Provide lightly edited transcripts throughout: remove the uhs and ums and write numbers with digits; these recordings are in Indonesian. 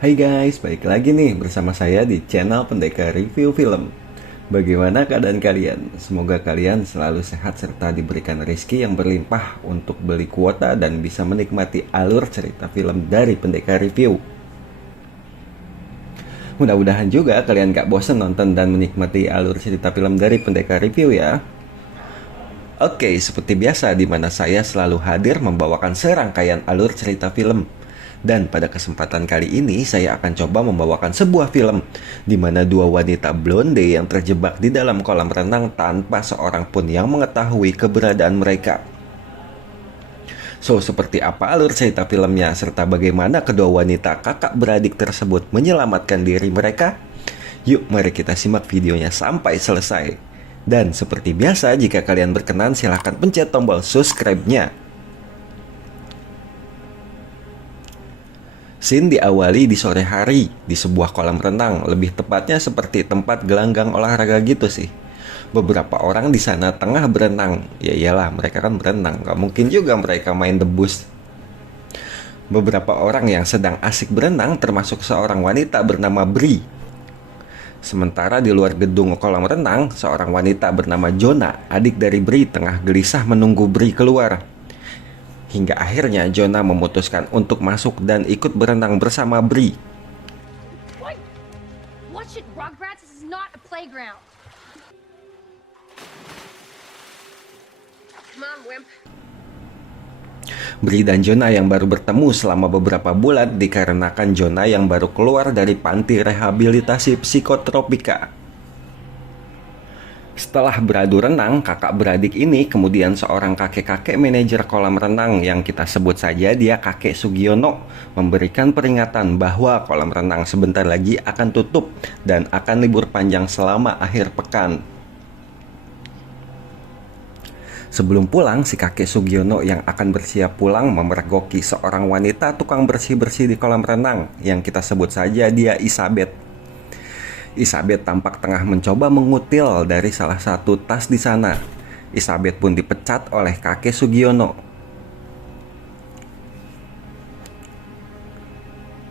Hai guys, balik lagi nih bersama saya di channel Pendekar Review Film. Bagaimana keadaan kalian? Semoga kalian selalu sehat serta diberikan rezeki yang berlimpah untuk beli kuota dan bisa menikmati alur cerita film dari Pendekar Review. Mudah-mudahan juga kalian gak bosan nonton dan menikmati alur cerita film dari Pendekar Review ya. Oke, seperti biasa di mana saya selalu hadir membawakan serangkaian alur cerita film. Dan pada kesempatan kali ini saya akan coba membawakan sebuah film di mana dua wanita blonde yang terjebak di dalam kolam renang tanpa seorang pun yang mengetahui keberadaan mereka. So, seperti apa alur cerita filmnya serta bagaimana kedua wanita kakak beradik tersebut menyelamatkan diri mereka? Yuk, mari kita simak videonya sampai selesai. Dan seperti biasa, jika kalian berkenan silahkan pencet tombol subscribe-nya. Scene diawali di sore hari di sebuah kolam renang, lebih tepatnya seperti tempat gelanggang olahraga gitu sih. Beberapa orang di sana tengah berenang. Ya iyalah, mereka kan berenang, gak mungkin juga mereka main debus. Beberapa orang yang sedang asik berenang termasuk seorang wanita bernama Bri. Sementara di luar gedung kolam renang, seorang wanita bernama Jonah, adik dari Bri, tengah gelisah menunggu Bri keluar. Hingga akhirnya Jonah memutuskan untuk masuk dan ikut berenang bersama Bri. Watch it, Rugrats. This is not a playground. Come on, wimp. Bri dan Jonah yang baru bertemu selama beberapa bulan dikarenakan Jonah yang baru keluar dari panti rehabilitasi psikotropika. Setelah beradu renang, kakak beradik ini kemudian seorang kakek-kakek manajer kolam renang yang kita sebut saja dia kakek Sugiono memberikan peringatan bahwa kolam renang sebentar lagi akan tutup dan akan libur panjang selama akhir pekan. Sebelum pulang, si kakek Sugiono yang akan bersiap pulang memergoki seorang wanita tukang bersih-bersih di kolam renang yang kita sebut saja dia Isabeth. Isabeth tampak tengah mencoba mengutil dari salah satu tas di sana. Isabeth pun dipecat oleh kakek Sugiono.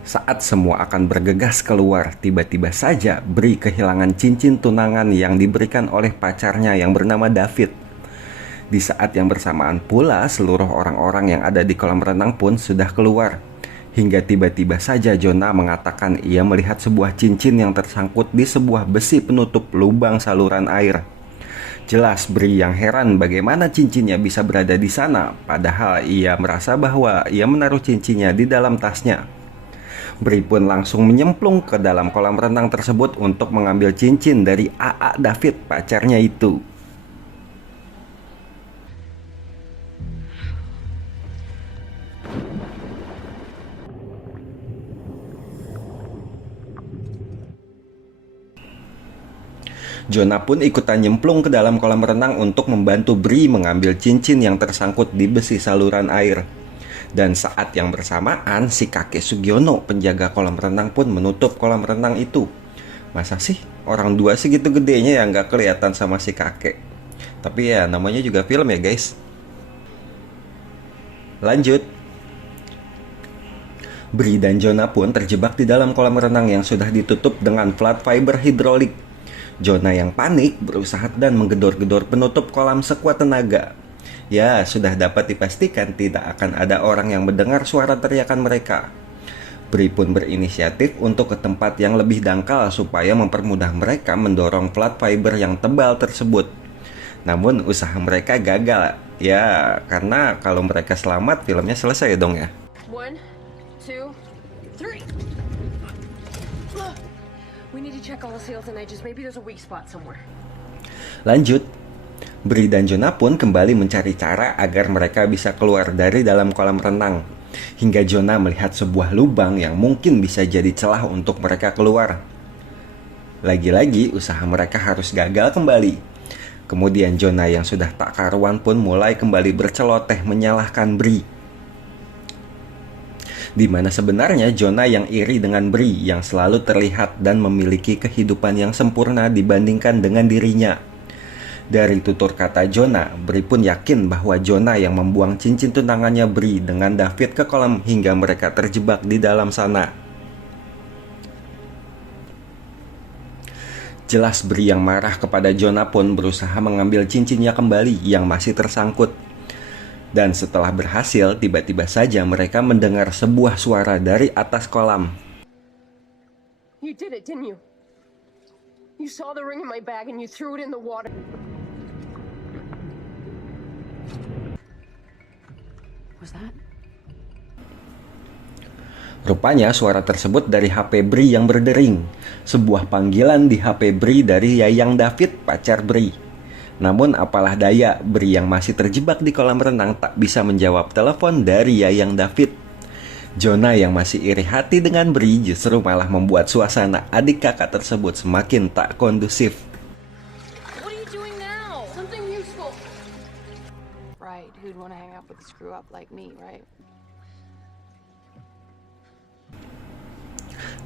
Saat semua akan bergegas keluar, tiba-tiba saja Bri kehilangan cincin tunangan yang diberikan oleh pacarnya yang bernama David. Di saat yang bersamaan pula, seluruh orang-orang yang ada di kolam renang pun sudah keluar. Hingga tiba-tiba saja Jonah mengatakan ia melihat sebuah cincin yang tersangkut di sebuah besi penutup lubang saluran air. Jelas Bri yang heran bagaimana cincinnya bisa berada di sana, padahal ia merasa bahwa ia menaruh cincinnya di dalam tasnya. Bri pun langsung menyemplung ke dalam kolam renang tersebut untuk mengambil cincin dari AA David, pacarnya itu. Jonah pun ikutan nyemplung ke dalam kolam renang untuk membantu Bri mengambil cincin yang tersangkut di besi saluran air. Dan saat yang bersamaan, si kakek Sugiono, penjaga kolam renang pun menutup kolam renang itu. Masa sih orang dua segitu gedenya yang gak kelihatan sama si kakek? Tapi ya namanya juga film ya guys. Lanjut. Bri dan Jonah pun terjebak di dalam kolam renang yang sudah ditutup dengan flat fiber hidrolik. Jonah yang panik berusaha dan menggedor-gedor penutup kolam sekuat tenaga. Ya, sudah dapat dipastikan tidak akan ada orang yang mendengar suara teriakan mereka. Bri pun berinisiatif untuk ke tempat yang lebih dangkal supaya mempermudah mereka mendorong flat fiber yang tebal tersebut. Namun usaha mereka gagal. Ya, karena kalau mereka selamat filmnya selesai dong ya. 1, 2, 3. We need to check all the seals and edges. Maybe there's a weak spot somewhere. Lanjut. Bri dan Jonah pun kembali mencari cara agar mereka bisa keluar dari dalam kolam renang. Hingga Jonah melihat sebuah lubang yang mungkin bisa jadi celah untuk mereka keluar. Lagi-lagi usaha mereka harus gagal kembali. Kemudian Jonah yang sudah tak karuan pun mulai kembali berceloteh menyalahkan Bri. Di mana sebenarnya Jonah yang iri dengan Bri yang selalu terlihat dan memiliki kehidupan yang sempurna dibandingkan dengan dirinya. Dari tutur kata Jonah, Bri pun yakin bahwa Jonah yang membuang cincin tunangannya Bri dengan David ke kolam hingga mereka terjebak di dalam sana. Jelas Bri yang marah kepada Jonah pun berusaha mengambil cincinnya kembali yang masih tersangkut. Dan setelah berhasil, tiba-tiba saja mereka mendengar sebuah suara dari atas kolam. You did it, didn't you? You saw the ring in my bag and you threw it in the water. Was that? Rupanya suara tersebut dari HP Bri yang berdering. Sebuah panggilan di HP Bri dari Yayang David, pacar Bri. Namun apalah daya, Bri yang masih terjebak di kolam renang tak bisa menjawab telepon dari Yayang David. Jonah yang masih iri hati dengan Bri justru malah membuat suasana adik kakak tersebut semakin tak kondusif. What are you doing now? Something useful. Right, who'd want to hang out with a screw up like me, right?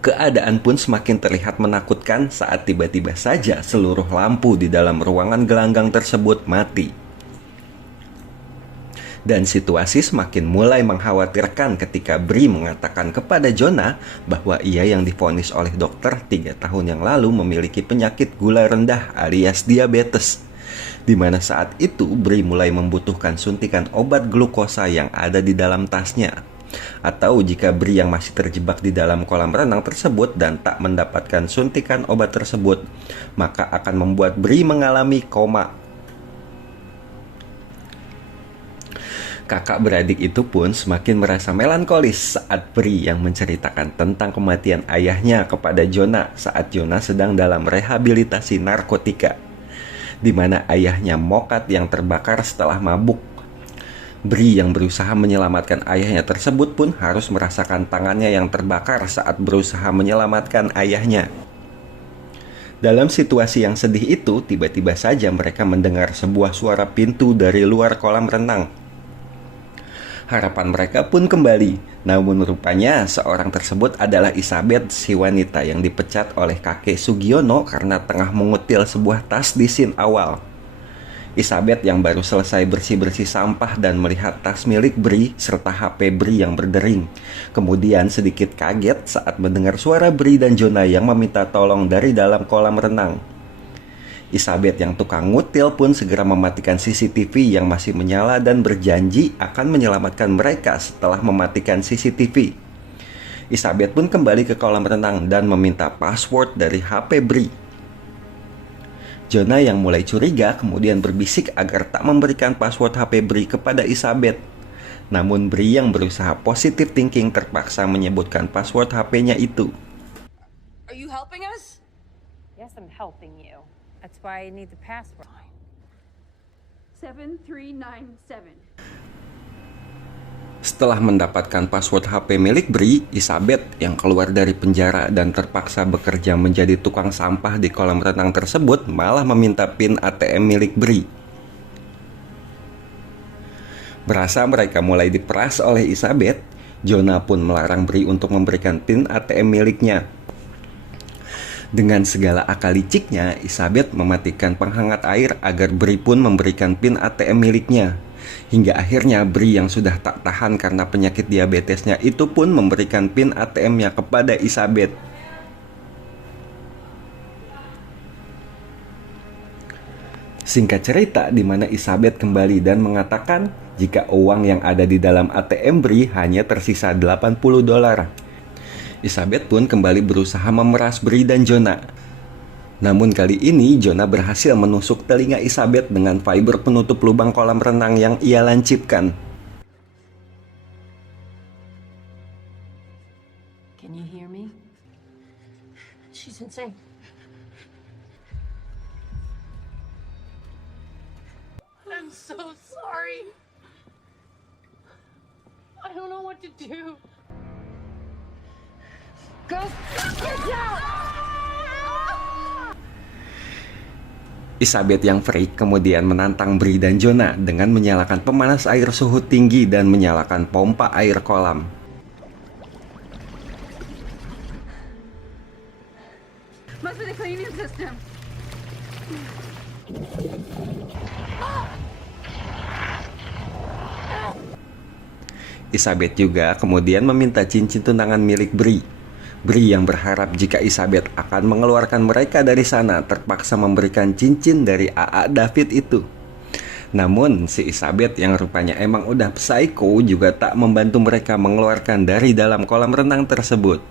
Keadaan pun semakin terlihat menakutkan saat tiba-tiba saja seluruh lampu di dalam ruangan gelanggang tersebut mati. Dan situasi semakin mulai mengkhawatirkan ketika Bri mengatakan kepada Jonah bahwa ia yang divonis oleh dokter 3 tahun yang lalu memiliki penyakit gula rendah alias diabetes. Di mana saat itu Bri mulai membutuhkan suntikan obat glukosa yang ada di dalam tasnya. Atau jika Bri yang masih terjebak di dalam kolam renang tersebut dan tak mendapatkan suntikan obat tersebut, maka akan membuat Bri mengalami koma. Kakak beradik itu pun semakin merasa melankolis saat Bri yang menceritakan tentang kematian ayahnya kepada Jonah saat Jonah sedang dalam rehabilitasi narkotika, di mana ayahnya Mokat yang terbakar setelah mabuk. Bri yang berusaha menyelamatkan ayahnya tersebut pun harus merasakan tangannya yang terbakar saat berusaha menyelamatkan ayahnya. Dalam situasi yang sedih itu, tiba-tiba saja mereka mendengar sebuah suara pintu dari luar kolam renang. Harapan mereka pun kembali, namun rupanya seorang tersebut adalah Isabeth, si wanita yang dipecat oleh kakek Sugiono karena tengah mengutil sebuah tas di scene awal. Isabeth yang baru selesai bersih-bersih sampah dan melihat tas milik Bri serta HP Bri yang berdering. Kemudian sedikit kaget saat mendengar suara Bri dan Jonah yang meminta tolong dari dalam kolam renang. Isabeth yang tukang ngutil pun segera mematikan CCTV yang masih menyala dan berjanji akan menyelamatkan mereka setelah mematikan CCTV. Isabeth pun kembali ke kolam renang dan meminta password dari HP Bri. Jonah yang mulai curiga kemudian berbisik agar tak memberikan password HP Bri kepada Isabeth. Namun Bri yang berusaha positive thinking terpaksa menyebutkan password HP-nya itu. Are you helping us? Yes, I'm helping you. That's why I need the password. 7397. Setelah mendapatkan password HP milik Bri, Isabeth yang keluar dari penjara dan terpaksa bekerja menjadi tukang sampah di kolam renang tersebut malah meminta PIN ATM milik Bri. Berasa mereka mulai diperas oleh Isabeth, Jonah pun melarang Bri untuk memberikan PIN ATM miliknya. Dengan segala akal liciknya, Isabeth mematikan penghangat air agar Bri pun memberikan PIN ATM miliknya. Hingga akhirnya Bri yang sudah tak tahan karena penyakit diabetesnya itu pun memberikan PIN ATM-nya kepada Isabeth. Singkat cerita, di mana Isabeth kembali dan mengatakan jika uang yang ada di dalam ATM Bri hanya tersisa $80. Isabeth pun kembali berusaha memeras Bri dan Jonah. Namun kali ini Jonah berhasil menusuk telinga Isabeth dengan fiber penutup lubang kolam renang yang ia lancipkan. Can you hear me? She's insane. I'm so sorry. I don't know what to do. Go! Get down! Isabeth yang freak kemudian menantang Bri dan Jonah dengan menyalakan pemanas air suhu tinggi dan menyalakan pompa air kolam. Must be the cleaning system. Isabeth juga kemudian meminta cincin tunangan milik Bri. Bri yang berharap jika Isabeth akan mengeluarkan mereka dari sana terpaksa memberikan cincin dari AA David itu. Namun si Isabeth yang rupanya emang udah psycho juga tak membantu mereka mengeluarkan dari dalam kolam renang tersebut.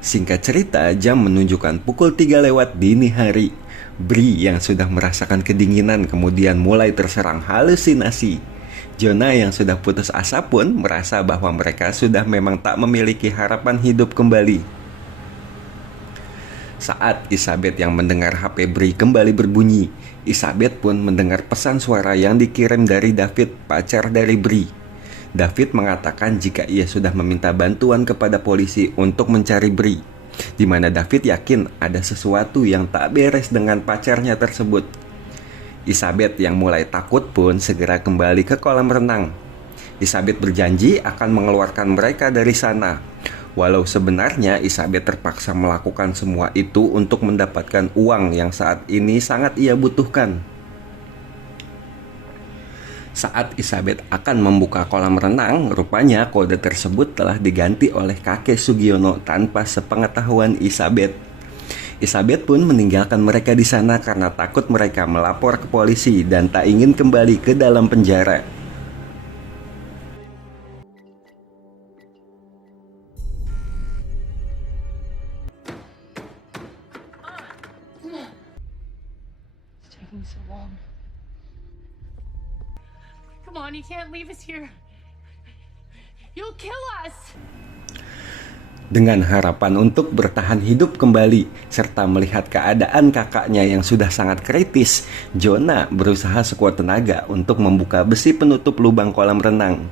Singkat cerita, jam menunjukkan pukul 3 lewat dini hari. Bri yang sudah merasakan kedinginan kemudian mulai terserang halusinasi. Jonah yang sudah putus asa pun merasa bahwa mereka sudah memang tak memiliki harapan hidup kembali. Saat Isabeth yang mendengar HP Bri kembali berbunyi, Isabeth pun mendengar pesan suara yang dikirim dari David, pacar dari Bri. David mengatakan jika ia sudah meminta bantuan kepada polisi untuk mencari Bri, di mana David yakin ada sesuatu yang tak beres dengan pacarnya tersebut. Isabeth yang mulai takut pun segera kembali ke kolam renang. Isabeth berjanji akan mengeluarkan mereka dari sana. Walau sebenarnya Isabeth terpaksa melakukan semua itu untuk mendapatkan uang yang saat ini sangat ia butuhkan. Saat Isabeth akan membuka kolam renang, rupanya kode tersebut telah diganti oleh kakek Sugiono tanpa sepengetahuan Isabeth. Isabeth pun meninggalkan mereka di sana karena takut mereka melapor ke polisi dan tak ingin kembali ke dalam penjara. It's taking so long. Come on, you can't leave us here. You'll kill us. Dengan harapan untuk bertahan hidup kembali serta melihat keadaan kakaknya yang sudah sangat kritis, Jonah berusaha sekuat tenaga untuk membuka besi penutup lubang kolam renang.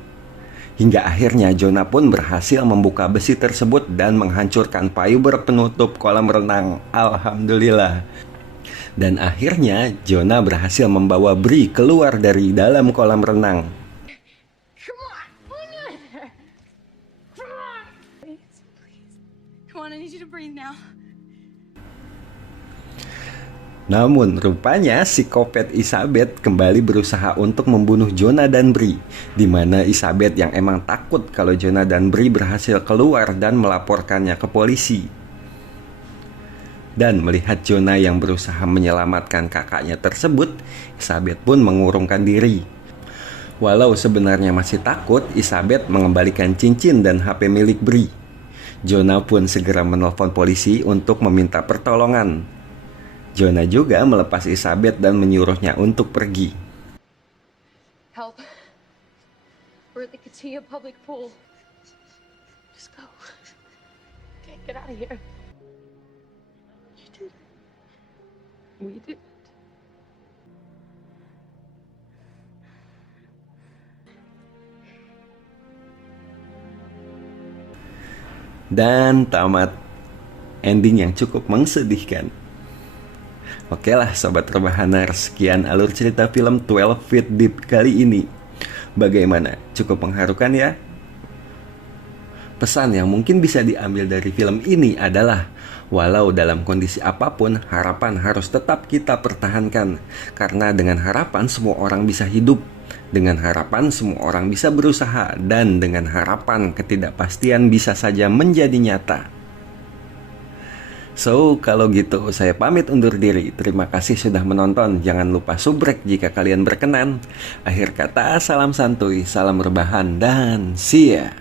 Hingga akhirnya Jonah pun berhasil membuka besi tersebut dan menghancurkan payung penutup kolam renang. Alhamdulillah. Dan akhirnya Jonah berhasil membawa Bri keluar dari dalam kolam renang. Come on, hang in there. Come on. Please, please. Come on, I need you to breathe now. Namun rupanya psikopat Isabeth kembali berusaha untuk membunuh Jonah dan Bri, di mana Isabeth yang emang takut kalau Jonah dan Bri berhasil keluar dan melaporkannya ke polisi. Dan melihat Jonah yang berusaha menyelamatkan kakaknya tersebut, Isabeth pun mengurungkan diri. Walau sebenarnya masih takut, Isabeth mengembalikan cincin dan HP milik Bri. Jonah pun segera menelpon polisi untuk meminta pertolongan. Jonah juga melepas Isabeth dan menyuruhnya untuk pergi. Help. We're at the Katia public pool. Just go. Okay, get out of here. You did it. We did it. Dan tamat. Ending yang cukup mengsedihkan. Oke lah sobat Rebahanar, sekian alur cerita film 12 Feet Deep kali ini. Bagaimana? Cukup mengharukan ya? Pesan yang mungkin bisa diambil dari film ini adalah walau dalam kondisi apapun, harapan harus tetap kita pertahankan. Karena dengan harapan semua orang bisa hidup. Dengan harapan semua orang bisa berusaha. Dan dengan harapan ketidakpastian bisa saja menjadi nyata. So, kalau gitu saya pamit undur diri. Terima kasih sudah menonton. Jangan lupa subrek jika kalian berkenan. Akhir kata, salam santuy, salam rebahan, dan see ya.